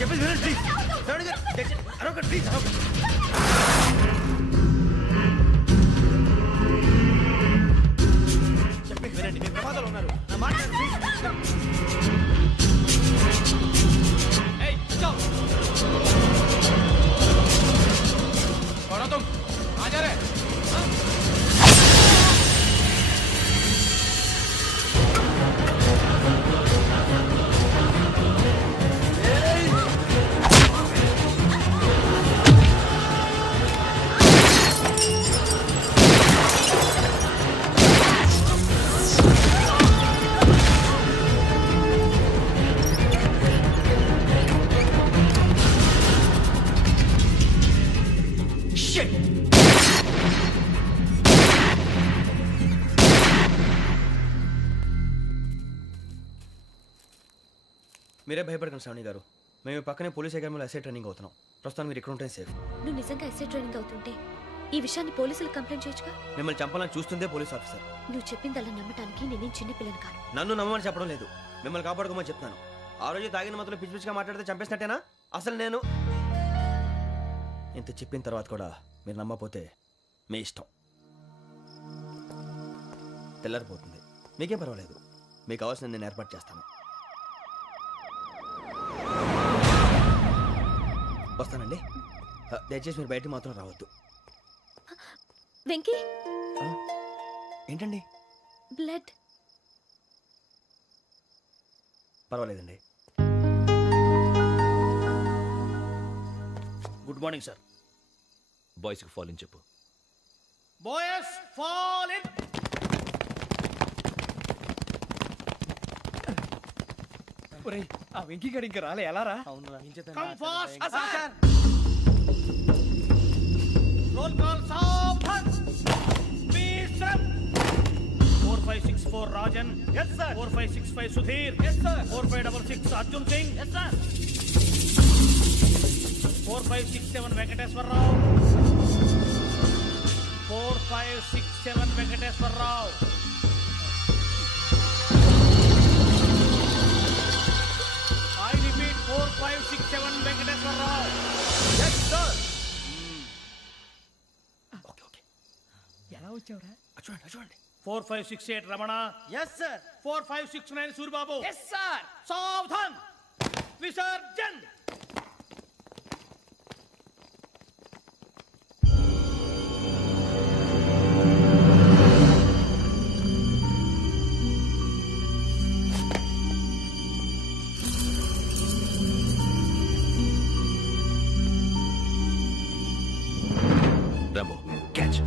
చెప్పేసి please. Please చెప్పేసి వినండి. మీ ప్రమాదాలు ఉన్నారు. నా మాట మీరే భయపడకండి శ్రావణి గారు. మేము పక్కనే పోలీస్ అకాడమీలో ఎస్ఐ ట్రైనింగ్ అవుతున్నాం. ప్రస్తుతం మీరు ఇక్కడ ఉంటే సేఫ్. నువ్వు నిజంగా ఎస్ఐ ట్రైనింగ్ అవుతుంటే ఈ విషయాన్ని పోలీసులకు కంప్లైంట్ చేయొచ్చుగా. మిమ్మల్ని చంపాలని చూస్తుందే పోలీస్ ఆఫీసర్. నువ్వు చెప్పిందల్లా నమ్మటానికి నేనేం చిన్న పిల్లని కాను. నన్ను నమ్మమని చెప్పడం లేదు, మిమ్మల్ని కాపాడుకోమని చెప్తాను. ఆ రోజు తాగిన మాత్రం పిచ్చి పిచ్చిగా మాట్లాడితే చంపేసినట్టేనా? అసలు నేను ఇంత చెప్పిన తర్వాత కూడా మీరు నమ్మకపోతే మీ ఇష్టం. తెల్లారిపోతుంది, మీకేం పర్వాలేదు. మీకు కావాల్సిన నేను ఏర్పాటు చేస్తాను. వస్తానండి. దయచేసి మీరు బయటికి మాత్రం రావద్దు. వెంకీ, ఏంటండి? బ్లడ్. పర్వాలేదండి. Good morning sir. బాయ్స్కి ఫాల్ ఇన్ చెప్పు. Boys fall in. ఒరేయ్, ఆ వెంకీ గడి ఇంకా రాలే. ఎలా రా? Come fast sir. Roll call సావధాన్. Please sir. 4564 Rajan. yes sir. 4565 Sudheer. yes sir. 4566 Arjun Singh. yes sir. 4567 Venkateswararao. 4567 Venkateswararao. I repeat 4567 Venkateswararao. yes sir. Okay. ఎలా వచ్చావురా? చూడండి. 4568 Ramana. yes sir. 4569 Suribabu. yes sir. సావధాన్. విసర్జన్. Rambo catch.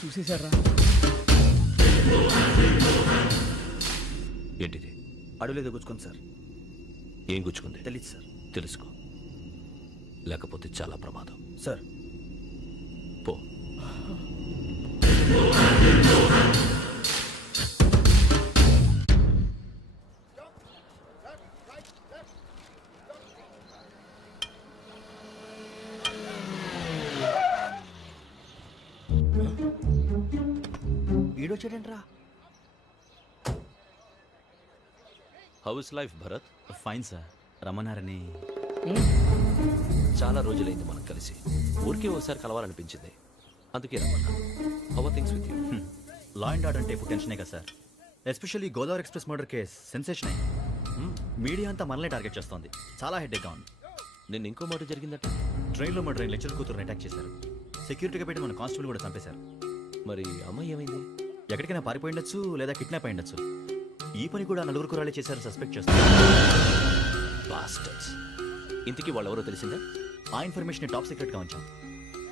చూసేశారా? ఏంటిది? అడుగులేదు గుచ్చుకుంది సార్. ఏం గుచ్చుకుంది? తెలీదు సార్. తెలుసుకో, లేకపోతే చాలా ప్రమాదం. సార్ పో. ఈడొచ్చాడంట్రా. How is life Bharat? Fine sir. రమ్మన్నారని. చాలా రోజులైంది మనం కలిసి. ఊరికే ఒకసారి కలవాలనిపించింది, అందుకే రమ్మన్నా. How are things with you? Law and order అంటే ఇప్పుడు టెన్షనే కదా sir. Especially Godavari Express murder case sensation అయింది. మీడియా అంతా మనల్ని టార్గెట్ చేస్తోంది. చాలా హెడ్ఏక్గా ఉంది. నిన్న ఇంకో మాట జరిగిందట. ట్రైన్లో మా ట్రైన్ లెక్చర్ కూతురుని అటాక్ చేశారు. సెక్యూరిటీగా పెట్టి మన కానిస్టేబుల్ కూడా చంపేశారు. మరి అమ్మాయి ఏమైంది? ఎక్కడికైనా పారిపోయిండొచ్చు, లేదా కిడ్నాప్ అయ్యుండొచ్చు. ఈ పని కూడా నలుగురు కురాలే చేశారు సస్పెక్ట్ చేస్తారు. బాస్టర్స్. ఇంతకీ వాళ్ళు ఎవరో తెలిసిందా? ఆ ఇన్ఫర్మేషన్ టాప్ సీక్రెట్గా ఉంచాం,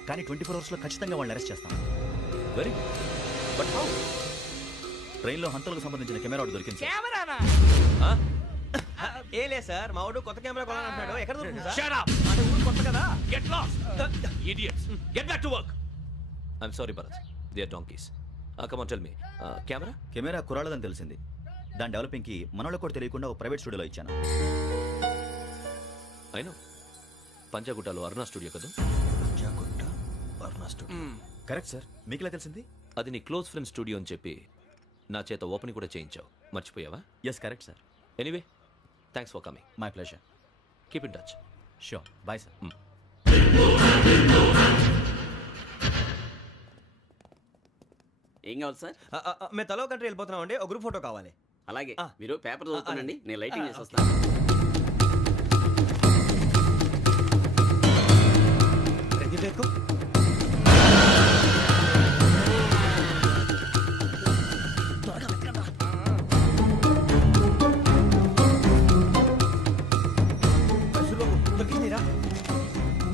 కానీ 24 అవర్స్లో ఖచ్చితంగా వాళ్ళని అరెస్ట్ చేస్తాం. Very good. But how? ట్రైన్లో హంతలకు సంబంధించిన కెమెరా ఒకటి దొరికింది. కెమెరానా? ఏలే సార్, మా వాడు కొత్త కెమెరా కొనాలంటున్నాడు. ఎక్కడ దొరుకుతుంది సార్? Shut up. అంటే ఊరు కొత్త కదా. Get lost. Idiots. Get back to work. I'm sorry Bharat, they are donkeys. Come on tell me, camera? Camera కురాలదని తెలిసింది. దాని డెవలపింగ్కి మనోళ్ళకి కూడా తెలియకుండా ఒక ప్రైవేట్ స్టూడియోలో ఇచ్చాను. అయినా పంజాగుట్టలో అరుణా స్టూడియో కదా? పంజాగుట్ట వర్ణ స్టూడియో. కరెక్ట్ సార్, మీకు ఇలా తెలిసింది? అది నీ క్లోజ్ ఫ్రెండ్ స్టూడియో అని చెప్పి నా చేత ఓపెనింగ్ కూడా చేయించావు, మర్చిపోయావా? Yes correct sir. Anyway, thanks for coming. My pleasure. Keep in touch. Sure, bye sir. ఏం కావాలి సార్? మేము తలో కంట్రీ వెళ్ళిపోతున్నాం అండి, ఒక గ్రూప్ ఫోటో కావాలి. అలాగే ఆ. మీరు పేపర్ చదువుతానండి, నేను లైటింగ్ చేసి ఓకే. వస్తాను. రెడీ లేకు.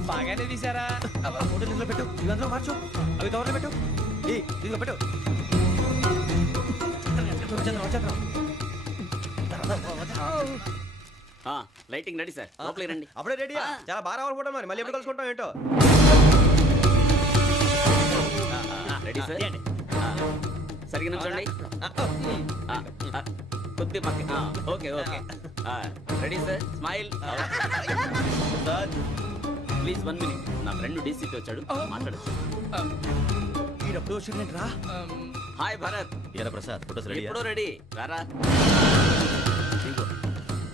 బాగానే తీసారా? ఫోటో ఇందులో పెట్టు, ఇవి అందులో మార్చు, అవి కవర్లో పెట్టు, ఇదిగో పెట్టు. లైటింగ్ రెడీ సార్, లోపలికి రండి. అప్పుడే రెడీయా? చాలా బాగా రావాలి ఫోటో, మరి మళ్ళీ ఎప్పుడు కలుసుకుంటాం ఏంటో. Ready sir. సరిగ్గా నుంచోండి. కొద్ది పక్క. Okay okay. Ready sir, smile. Please 1 minute. నా ఫ్రెండ్ డీసీపీ వచ్చాడు, మాట్లాడచ్చు. ఈడప్పుడు వచ్చిందండి రా. హాయ్ భరత్. ఏరా ప్రసాద్, ఫోటోస్ రెడీ? ఎప్పుడో రెడీ, రారా. ఇదిగో,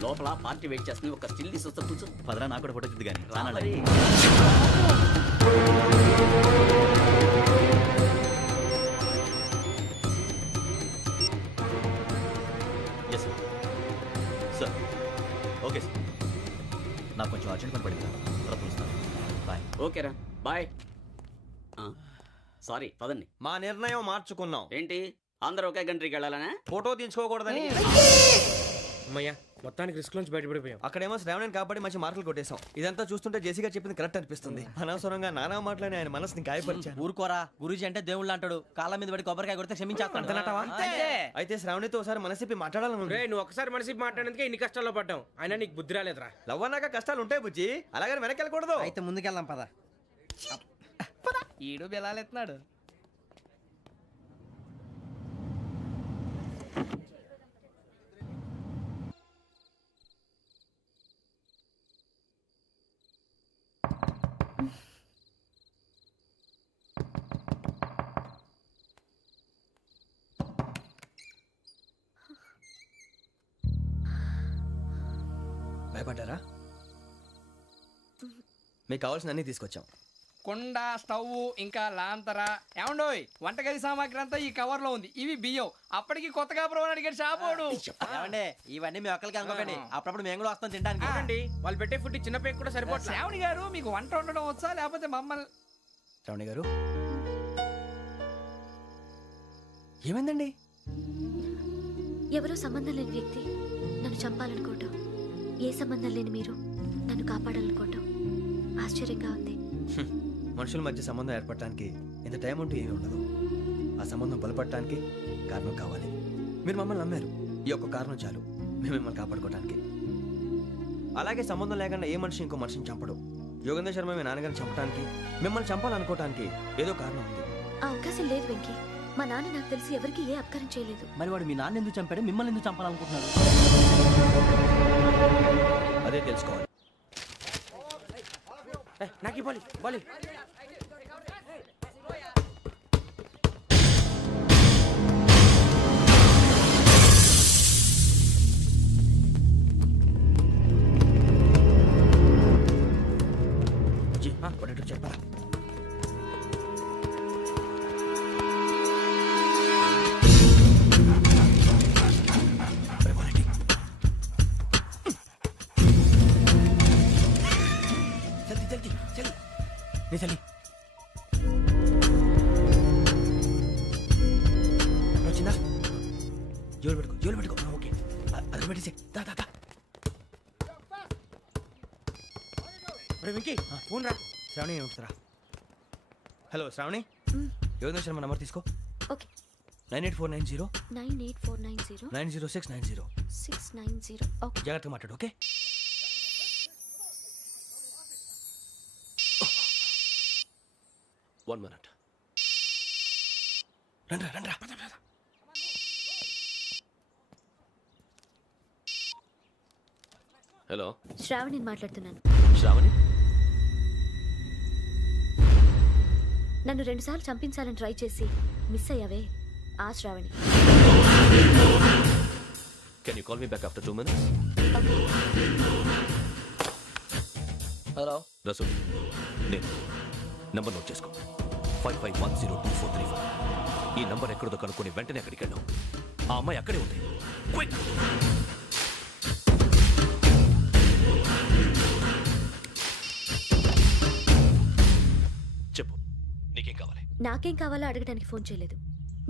లోపల పార్టీ వెయిట్ చేస్తుంది, ఒక స్టిల్ తీసి వస్తా, కూర్చో. పదరా, నాకు కూడా ఫోటో చూద్దు కానీ. రా మరి. Yes sir. Sir okay sir, నాకు కొంచెం అర్జెంట్ పని పడింది, తర్వాత పిలుస్తాను. బాయ్. ఓకేరా, బాయ్. సారీ, పదండి. మా నిర్ణయం మార్చుకున్నాం. ఏంటి, అందరూ ఒకే కంట్రీకి వెళ్ళాలనే? ఫోటో తీసుకోకూడదని. అమ్మయ్యా, మొత్తానికి రిస్క్ నుంచి బయటపడిపోయాం. అక్కడేమో శ్రావణిని కాబట్టి మంచి మార్కులు కొట్టేశాం. ఇదంతా చూస్తుంటే జేసీగా చెప్పింది కరెక్ట్ అనిపిస్తుంది. అనవసరంగా నానా మాటలని ఆయన మనసుని గాయపరిచాను. ఊరుకోరా, గురూజీ అంటే దేవుళ్ళు అంటాడు. కాళ్ళ మీద పడి కొబ్బరికాయ కొడితే క్షమించేస్తాడు. అయితే శ్రావణితో ఒకసారి మనసిప్పి మాట్లాడాలను. నువ్వు ఒకసారి మనిషి మాట్లాడేందుకే ఇన్ని కష్టాల్లో పడ్డాం. అయినా నీకు బుద్ధి రాలేదురా. లవ్ అన్నాక కష్టాలు ఉంటాయి బుజ్జి, అలాగని వెనక్కి వెళ్ళకూడదు. అయితే ముందుకెళ్దాం పద. ఈడు బెలాలెత్తున్నాడు. భయపడ్డారా? మీకు కావాల్సిన అన్ని తీసుకొచ్చాం. కుండ, స్టవ్, ఇంకా లాంతర. ఏమండోయ్, వంటగది సామాగ్రి అంతా ఈ కవర్ లో ఉంది. ఇవి బియ్యం. అప్పటికి కొత్తగా బ్రో అడిగాడు షాపోడు. ఏమండి, ఇవన్నీ మీ ఒక్కరికి అనుకోకండి, అప్పుడప్పుడు మేము కూడా వస్తాం తినడానికి. చూడండి, వాళ్ళు పెట్టే ఫుడ్ చిన్న పేరు కూడా సరిపోతుంది. శ్రావణి గారు, మీకు వంట వండడం వచ్చా, లేకపోతే మమ్మల్ని? శ్రావణి గారు, ఏమైందండి? ఎవరో సంబంధం లేని వ్యక్తి నన్ను చంపాలనుకోవటం, ఏ సంబంధం లేని మీరు నన్ను కాపాడాలనుకోవటం ఆశ్చర్యంగా ఉంది. మనుషుల మధ్య సంబంధం ఏర్పడటానికి ఇంత టైం ఉంటూ ఏమీ ఉండదు. ఆ సంబంధం బలపడటానికి కారణం కావాలి. మీరు మమ్మల్ని నమ్మారు, ఈ ఒక్క కారణం చాలు మేము మిమ్మల్ని కాపాడుకోవడానికి. అలాగే సంబంధం లేకుండా ఏ మనిషి ఇంకో మనిషిని చంపడు. యోగేంద్ర శర్మ మీ నాన్నగారిని చంపడానికి, మిమ్మల్ని చంపాలనుకోవటానికి ఏదో కారణం ఉంది. ఆ అవకాశం లేదు వెంకీ. మా నాన్న నాకు తెలిసి ఎవరికి ఏ అపకారం చేయలేదు. మరి వాడు మీ నాన్న ఎందుకు చంపాడు, మిమ్మల్ని ఎందుకు చంపాలనుకుంటున్నాడు? అదే తెలుసుకోవాలి. నాకు ఇవ్వాలి, ఇవ్వాలి. చెప్పరా? చలి వచ్చిందా? జోలు పెట్టుకో. ఓకే, అది పెట్టేసి వెంకీ, ఫోన్ రా. శ్రావణి ఏమిటరా? హలో శ్రావణి, యోగేంద్ర శర్మ నంబర్ తీసుకో. ఓకే. 98490 98490 90690. 690. ఓకే. జాగ్రత్తగా మాట్లాడు. ఓకే. One minute. రండ్రా రండ్రా. హలో శ్రావణిని మాట్లాడుతున్నాను. శ్రావణి, నన్ను 2 సార్లు చంపించాలని ట్రై చేసి మిస్ అయ్యావే, ఆ Shravani. Can you call me back after 2 minutes? Hello Rasool, నేను నంబర్ నోట్ చేసుకో. 55102435. ఈ నంబర్ ఎక్కడదో కనుక్కొని వెంటనే అక్కడికి వెళ్ళాం. ఆ అమ్మాయి అక్కడే ఉంది. క్విక్! చెప్పు, నీకేం కావాలి? నాకేం కావాలో అడగడానికి ఫోన్ చేయలేదు.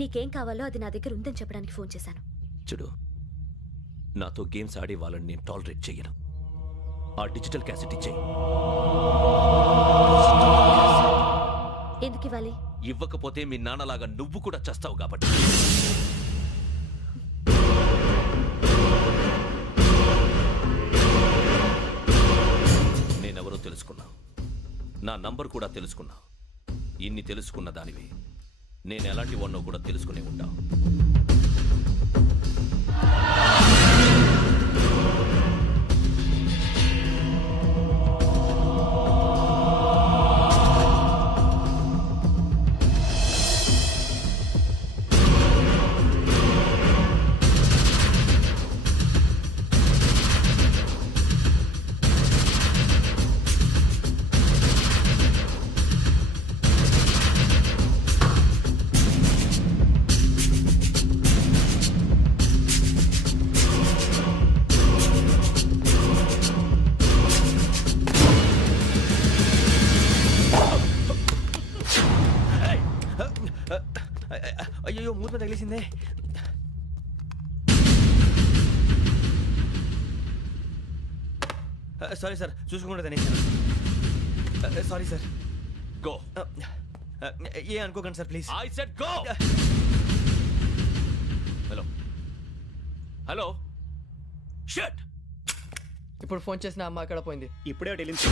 నీకేం కావాలో అది నా దగ్గర ఉందని చెప్పడానికి ఫోన్ చేశాను. చూడు, నాతో గేమ్స్ ఆడే వాళ్ళని నేను టాలరేట్ చెయ్యను. ఆ డిజిటల్ క్యాసెట్ ఇచ్చేయి. ఎందుకు ఇవ్వాలి? ఇవ్వకపోతే మీ నాన్నలాగా నువ్వు కూడా చేస్తావు కాబట్టి. నేనెవరో తెలుసుకున్నా, నా నంబర్ కూడా తెలుసుకున్నా. ఇన్ని తెలుసుకున్న దానివి నేను ఎలాంటి వాడినో కూడా తెలుసుకునే ఉంటా. అయ్యో, మూత తగిలేసిందే. సారీ సార్, చూసుకోకుండా తినేసాను. Sorry sir. గో. ఏ అనుకోకండి sir, please. I said go. Hello hello, shut. ఇప్పుడు ఫోన్ చేసిన అమ్మ అక్కడ పోయింది. ఇప్పుడే వెళ్ళింది.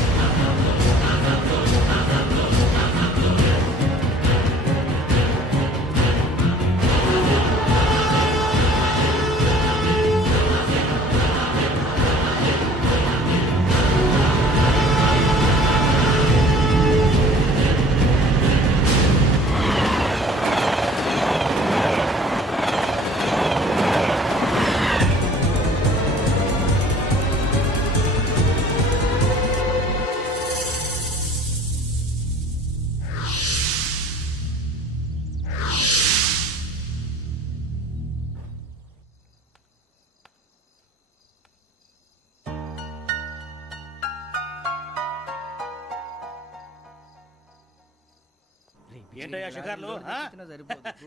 ఏంటయ్యా షికార్లు?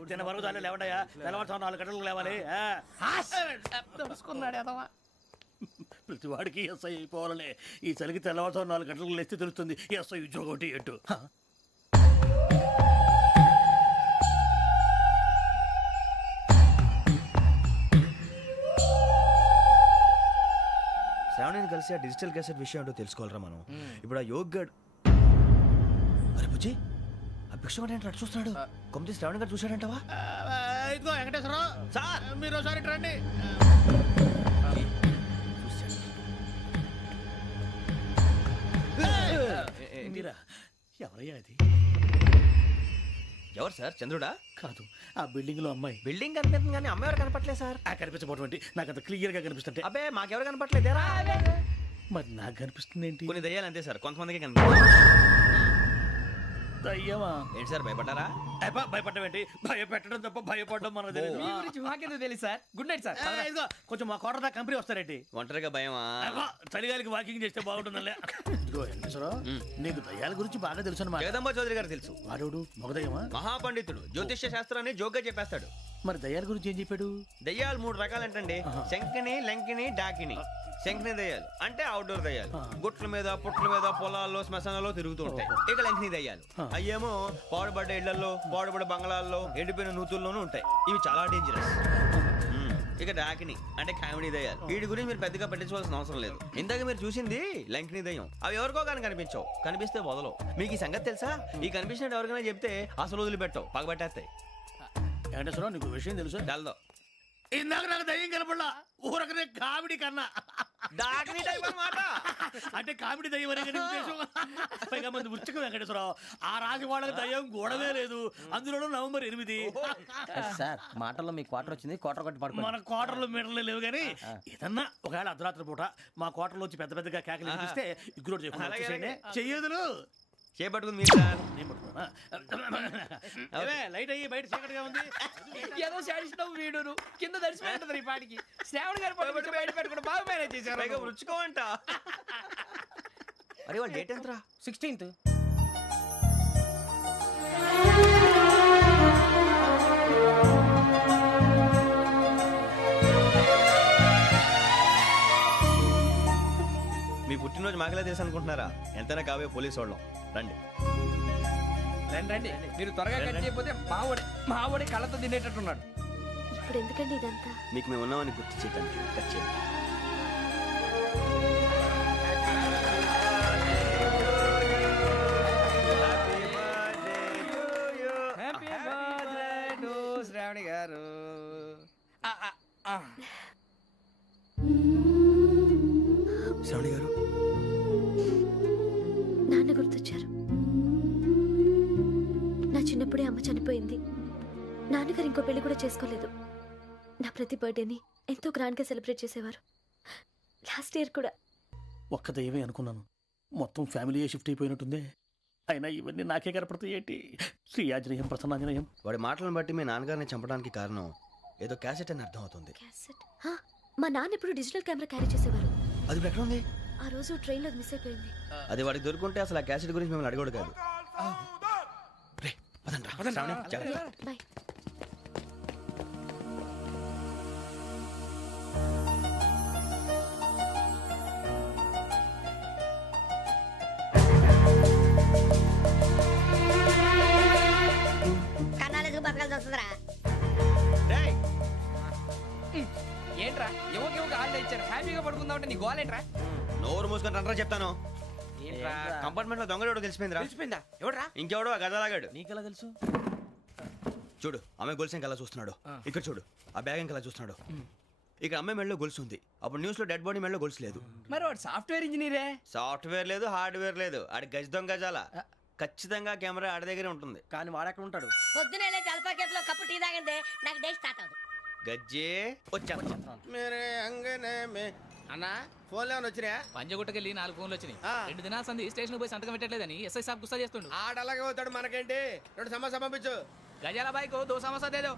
తిన్న వరకు దాన్ని లేవండయ్యా. తెల్లవారుతో 4 గంటలకు లేవాలి. తెలుసుకున్నాడు ఎదవా. ప్రతి వాడికి ఎస్ఐ అయిపోవాలనే ఈ చలికి తెల్లవారుతో 4 గంటలకు లేస్తే తెలుస్తుంది ఎస్ఐ ఉద్యోగం ఒకటి ఎటు. శ్రావణిని కలిసి ఆ డిజిటల్ క్యాసెట్ విషయం ఏంటో తెలుసుకోవాలరా మనం. ఇప్పుడు ఆ యోగ్ గడ్, అరే బుజ్జి, ఆ భిక్షం అంటే అటు చూస్తున్నాడు. కొమ్మతి శ్రావణి గారు చూశాడంటావా? ఇదిగో వెంకటేశ్వరరావు సార్, మీరు ఒకసారి రండి. ఎవరయ్యా అది? ఎవరు సార్? చంద్రుడా? కాదు, ఆ బిల్డింగ్ లో అమ్మాయి. బిల్డింగ్ కనిపిస్తుంది కానీ అమ్మాయి ఎవరు కనపట్లేదు సార్. కనిపించబోటువంటి నాకు అంత క్లియర్ గా కనిపిస్తుంటే. అబ్బే, మాకెవరు కనపట్లేదేరా? మరి నాకు కనిపిస్తుంది ఏంటి? కొన్ని దయ్యాలు అంతే సార్, కొంతమందికి కనిపిస్తుంది. దయ్యమా? ఏంటి సార్, భయపడ్డారా? భయపడడం ఏంటి? భయపెట్టడం తప్ప భయపడడం మనకు తెలియదు. మీ గురించి మాకేదో తెలుసు సార్. Good night sir. ఇదిగో కొంచెం మా కోట దాకా కంపెనీ వస్తారేంటి? ఒంటరిగా భయమా? చలిగాలికి వాకింగ్ చేస్తే బాగుంటుందిలే. ఇదిగో వెంకటేశ్వరరావు, నీకు దయ్యాల గురించి బాగా తెలుసు అన్నమాట. జగదంబ చౌదరి గారు తెలుసు. వాడు మగదయ్యమా? మహాపండితుడు, జ్యోతిష్య శాస్త్రాన్ని జోగ్గా చెప్పేస్తాడు. మరి దయ్యాల గురించి ఏం చెప్పాడు? దయ్యాలు 3 రకాలంటండి. శంకిని, లంకిని, డాకిని. శంకిని దయ్యాలు అంటే అవుట్డోర్ దయ్యాలు, గుట్ల మీద పుట్ల మీద పొలాల్లో శ్మశానాల్లో తిరుగుతూ ఉంటాయి. ఇక లంకిని దయ్యాలు అయ్యేమో పాడుబడ్డ ఇళ్లలో, పాడుబడ్డ బంగ్లాల్లో, ఎండిపోయిన నూతుల్లోనూ ఉంటాయి. ఇవి చాలా డేంజరస్. ఇక డాకిని అంటే కామెడీ దయ్యాలు. వీటి గురించి మీరు పెద్దగా పట్టించుకోవాల్సిన అవసరం లేదు. ఇందాక మీరు చూసింది లంకిని దయ్యం. అవి ఎవరికో కానీ కనిపించవు, కనిపిస్తే వదలవు. మీకు ఈ సంగతి తెలుసా? ఈ కనిపించినట్టు ఎవరికైనా చెప్తే అసలు వదిలిపెట్టవు, పగబట్టేస్తాయి. వెంకటేశ్వరరావు నీకు విషయం తెలుసు డల్దో ఇందాక నాకు దయ్యం కనపడలా ఊరకనే కామెడీ కన్నా డాకినీ టైప్ అన్నమాట. అంటే కామెడీ దయ్యం అనే కదా ఉద్దేశం. పైగా మంది ఉచ్చక వెంకటేశ్వరరావు ఆ రాజు వాళ్ళకి దయ్యం గోడవే లేదు, అందులోనూ నవంబర్ 8. సార్ మాటల్లో మీ క్వార్టర్ వచ్చింది, క్వార్టర్ కొట్టి పడుకో. మన క్వార్టర్లు మీటర్లు లేవు కానీ ఏదన్నా ఒకవేళ అర్ధరాత్రి పూట మా క్వార్టర్లో వచ్చి పెద్ద పెద్దగా కేకలు వినిపిస్తే ఇగ్గురు చెప్పండి చెయ్యదులు చేపట్టుకుంది మీరు సార్. నేను పట్టుకున్నా లైట్ అయ్యి బయట చీకటిగా ఉంది. ఏదో శాడిస్తావు వీడును కింద దర్శనం ఈ పాటికి శ్రావణ్ గారు పట్టుబట్టి బయట పెట్టుకుంటే బాగా మేనేజ్ చేశారు. పైగా రుచుకోమంట. అరే వాళ్ళ డేట్ ఎంతరా? 16th. మీ పుట్టినరోజు మాకలే తెలుసు అనుకుంటున్నారా? ఎంతైనా కావే పోలీసు వాళ్ళం. రండి రండి మీరు త్వరగా కట్ చేయకపోతే మావడి కళ్ళతో తినేటట్టున్నాడు. ఇప్పుడు ఎందుకండి ఇదంతా? మీకు మేము ఉన్నామని గుర్తు చేయడానికి కట్ చేయండి. హ్యాపీ బర్త్డే టు శ్రావణి గారు. శ్రావణి గారు నాన్న గుర్తొచ్చారు. నా చిన్నప్పుడే అమ్మ చనిపోయింది. నాన్నగారు ఇంకో పెళ్లి కూడా చేసుకోలేదు. నా ప్రతి బర్త్డేని ఎంతో గ్రాండ్గా సెలబ్రేట్ చేసేవారు. లాస్ట్ ఇయర్ కూడా. ఒక్క దయ్యమే అనుకున్నాను, మొత్తం ఫ్యామిలీయే షిఫ్ట్ అయిపోయినట్టుందే. అయినా ఇవన్నీ నాకే కనపడతాయి ఏంటి? శ్రీ ఆంజనేయం ప్రసన్నాంజనేయం. వాడి మాటలను బట్టి మీ నాన్నగారిని చంపడానికి కారణం ఏదో క్యాసెట్ అని అర్థం అవుతుంది. క్యాసెట్? మా నాన్న ఇప్పుడు డిజిటల్ కెమెరా క్యారీ చేసేవారు. అది ఇప్పుడు ఎక్కడ ఉంది? ఆ రోజు ట్రైన్లో మిస్ అయిపోయింది. అది వాడికి దొరుకుంటే అసలు ఆ క్యాసెట్ గురించి మిమ్మల్ని అడగడు కాదు. రే, పదండ్రా. శ్రావణి, జాగ్రత్త. బాయ్. కన్నాలకు బతకాల్సి వస్తుందిరా. ఏంట్రా యువక హాలిడే ఇచ్చారు, హ్యాపీగా పడుకుందాం అంటే నీ గోలేంట్రా? నోరు మూసుకొని రండ్రా చెప్తాను. ఏంట్రా కంపార్ట్మెంట్ లో దొంగడు తెలిసిపోయిందిరా. తెలిసిపోయిందా? ఎవడ్రా? ఇంకెవడో ఆ గదలాగాడు. నీకెలా తెలుసు? చూడు అమ్మాయి గొలుసు ఇంకలా చూస్తున్నాడు. ఇక్కడ చూడు ఆ బ్యాగ్ ఇంకలా చూస్తున్నాడు. ఇక్కడ అమ్మాయి మెడలో గొలుసు ఉంది. అప్పుడు న్యూస్ లో డెడ్ బాడీ మెడలో గొలుసు లేదు. మరి వాడు సాఫ్ట్వేర్ ఇంజనీరే. సాఫ్ట్వేర్ లేదు, హార్డ్వేర్ లేదు. ఆడి గజ దొంగ గజాల. ఖచ్చితంగా కెమెరా ఆడి దగ్గరే ఉంటుంది. కానీ వాడెక్కడ ఉంటాడు? పొద్దునే లేచి అల్పా కేఫ్లో కప్పు టీ తాగిందే నాకు డే స్టార్ట్ అవుతుంది. గజ్జే వచ్చా. అన్నా ఫోన్లో ఏమైనా వచ్చినాయా? పంజగుట్టకెళ్ళి 4 ఫోన్లు వచ్చినాయి. 2 దినాల సంది స్టేషన్ పోయి సంతకం పెట్టలేదని ఎస్ఐ సాబ్ గుస్తా చేస్తుండు. ఆడలాగే పోతాడు, మనకేంటి? 2 సమస్య పంపించు. గజాల బైక్ 2 సమస్య దేదో.